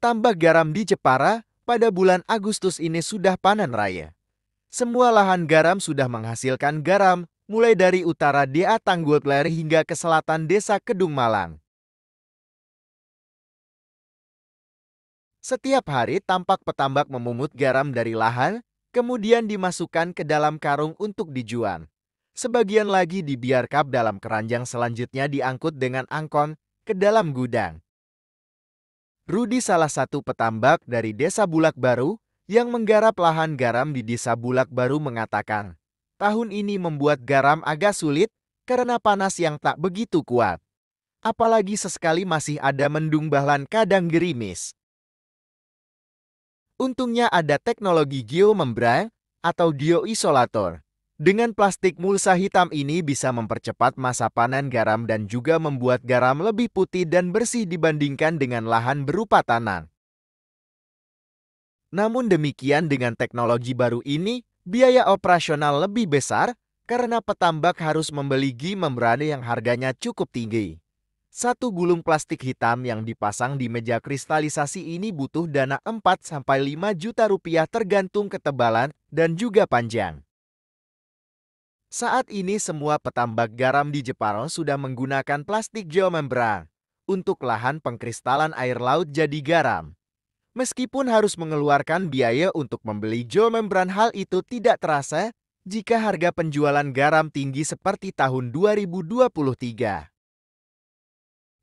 Petambak garam di Jepara pada bulan Agustus ini sudah panen raya. Semua lahan garam sudah menghasilkan garam, mulai dari utara DA Tanggulpler hingga ke selatan Desa Kedung Malang. Setiap hari tampak petambak memungut garam dari lahan, kemudian dimasukkan ke dalam karung untuk dijual. Sebagian lagi dibiarkan dalam keranjang, selanjutnya diangkut dengan angkot ke dalam gudang. Rudi, salah satu petambak dari Desa Bulak Baru yang menggarap lahan garam di Desa Bulak Baru, mengatakan, tahun ini membuat garam agak sulit karena panas yang tak begitu kuat. Apalagi sesekali masih ada mendung bahkan kadang gerimis. Untungnya ada teknologi geomembran atau geoisolator. Dengan plastik mulsa hitam ini bisa mempercepat masa panen garam dan juga membuat garam lebih putih dan bersih dibandingkan dengan lahan berupa tanah. Namun demikian, dengan teknologi baru ini, biaya operasional lebih besar karena petambak harus membeli geomembran yang harganya cukup tinggi. Satu gulung plastik hitam yang dipasang di meja kristalisasi ini butuh dana 4-5 juta rupiah tergantung ketebalan dan juga panjang. Saat ini semua petambak garam di Jepara sudah menggunakan plastik geomembran untuk lahan pengkristalan air laut jadi garam. Meskipun harus mengeluarkan biaya untuk membeli geomembran, hal itu tidak terasa jika harga penjualan garam tinggi seperti tahun 2023.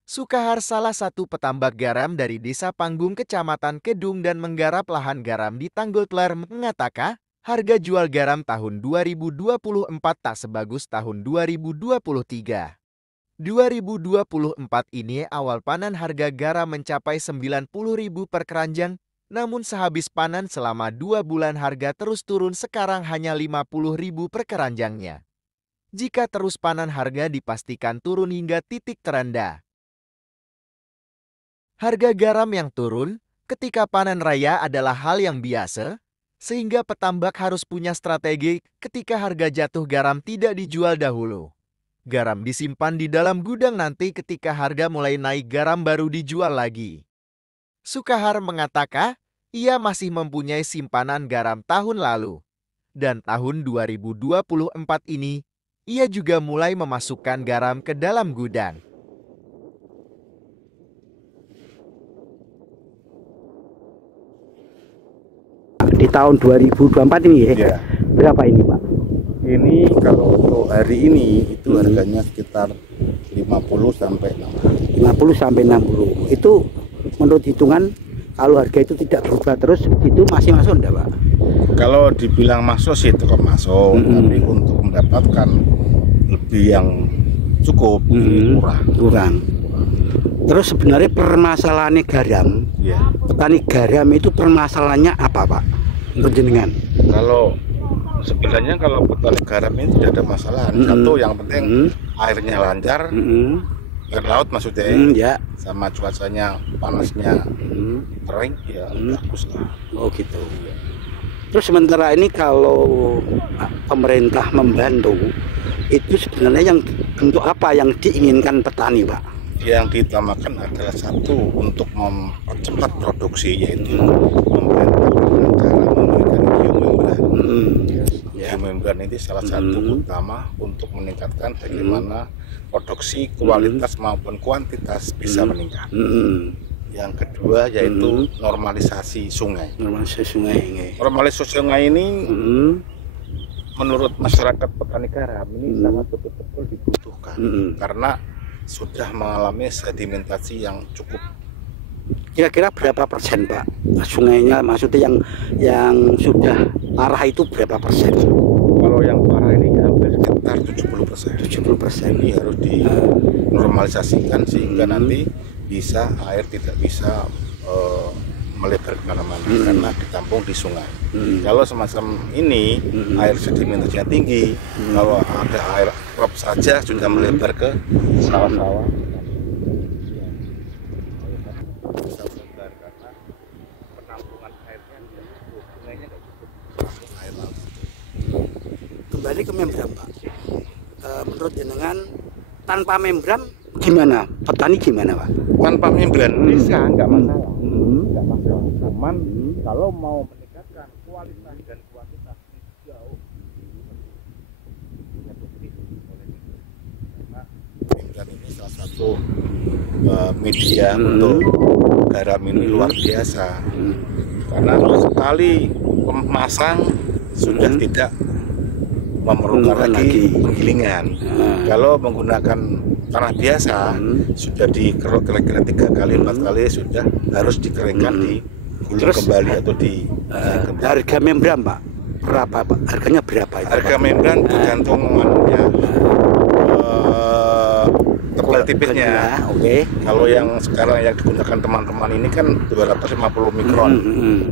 Sukahar, salah satu petambak garam dari Desa Panggung, Kecamatan Kedung dan menggarap lahan garam di Tanggulpler, mengatakan, harga jual garam tahun 2024 tak sebagus tahun 2023. 2024 ini awal panen harga garam mencapai 90.000 per keranjang, namun sehabis panen selama 2 bulan harga terus turun, sekarang hanya 50.000 per keranjangnya. Jika terus panen harga dipastikan turun hingga titik terendah. Harga garam yang turun ketika panen raya adalah hal yang biasa, sehingga petambak harus punya strategi ketika harga jatuh garam tidak dijual dahulu. Garam disimpan di dalam gudang, nanti ketika harga mulai naik garam baru dijual lagi. Sukahar mengatakan ia masih mempunyai simpanan garam tahun lalu. Dan tahun 2024 ini ia juga mulai memasukkan garam ke dalam gudang. Di tahun 2024 ini ya? Berapa ini Pak? Ini kalau untuk hari ini itu harganya sekitar 50 sampai 60. 50 sampai 60. Itu menurut hitungan kalau harga itu tidak berubah terus itu masih masuk enggak Pak? Kalau dibilang masuk sih tetap masuk, tapi untuk mendapatkan lebih yang cukup kurang. Terus sebenarnya permasalahannya garam, petani garam itu permasalahannya apa Pak? Jenengan. Kalau sebenarnya kalau petani garam ini tidak ada masalah. Satu yang penting airnya lancar, air laut maksudnya, sama cuacanya panasnya kering, ya bagus lah. Oh gitu. Terus sementara ini kalau pemerintah membantu, itu sebenarnya yang untuk apa yang diinginkan petani Pak? Yang diutamakan adalah satu, untuk mempercepat produksi, yaitu membantu dengan cara memberikan geomembran. Geomembran ini salah satu utama untuk meningkatkan bagaimana produksi kualitas maupun kuantitas bisa meningkat. Yang kedua yaitu normalisasi sungai. Normalisasi sungai ini menurut masyarakat petani garam ini sangat betul-betul dibutuhkan karena sudah mengalami sedimentasi yang cukup. Kira-kira berapa persen Pak sungainya, maksudnya yang sudah parah itu berapa persen? Kalau yang parah ini hampir sekitar 70%. 70%. Ini harus dinormalisasikan sehingga nanti bisa air tidak bisa melebar kemana-mana karena ditampung di sungai. Kalau semacam ini air sedimentasinya tinggi, kalau ada air rob saja sudah melebar ke sawah-sawah. Bisa melebar karena penampungan airnya tidak cukup, sungainya tidak cukup air laut. Kembali ke membran Pak. Menurut jenengan tanpa membran gimana? Petani gimana Pak? Tanpa membran bisa, nggak masalah. nggak masalah. Cuman kalau mau meningkatkan kualitas dan kuantitas hijau, karena membran ini salah satu media untuk garam ini luar biasa. Karena sekali memasang sudah tidak memerlukan lagi penggilingan. Kalau menggunakan tanah biasa sudah dikeruk kira-kira 3 kali 4 kali sudah harus dikeringkan, digulung kembali atau di harga membran Pak berapa Pak? Harganya berapa itu? Harga membran tergantung manunya, tebal tipisnya. Oke. Kalau yang sekarang yang digunakan teman-teman ini kan 250 mikron.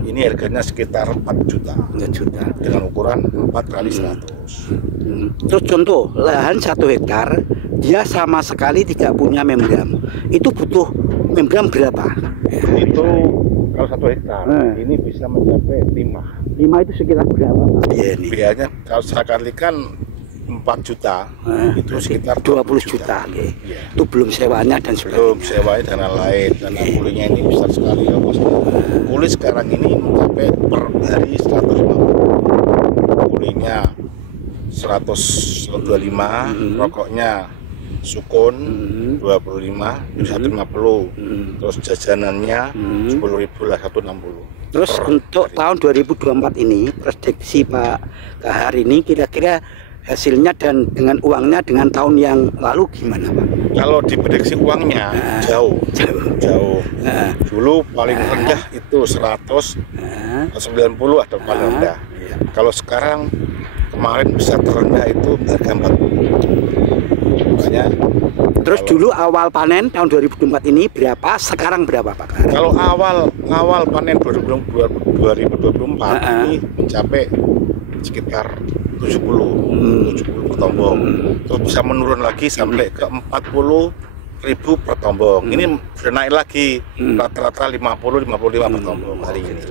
Ini harganya sekitar 4 juta. 4 juta. Dengan ukuran 4 kali 100. Terus contoh lahan 1 hektar dia sama sekali tidak punya membran. Itu butuh membran berapa? Itu kalau 1 hektar ini bisa mencapai 5. 5 itu sekitar berapa Pak? Iya ini. Biayanya kalau saya kalikan 4 juta itu sekitar 20 juta. Okay. Ya. Itu belum sewanya dan Belum sebagainya. sewanya dan lain-lain. Karena kulinya ini besar sekali ya bos. Kuli sekarang ini mencapai per hari 150. Kulinya 125, rokoknya sukun 25, 150. Terus jajanannya 10.000 lah, 160. Terus untuk tahun 2024 ini prediksi Pak Kahar ini kira-kira hasilnya dan dengan uangnya dengan tahun yang lalu gimana Pak? Kalau diprediksi uangnya jauh. Dulu paling rendah itu 190 atau paling rendah. Kalau sekarang kemarin bisa terendah itu harga 40. Makanya terus dulu awal panen tahun 2024 ini berapa? Sekarang berapa Pak Kahar? kalau awal panen 2024 ini mencapai sekitar 70 per tombong. Terus bisa menurun lagi sampai ke 40.000 per tombong. Ini sudah naik lagi rata-rata 50-55 per tombong hari ini.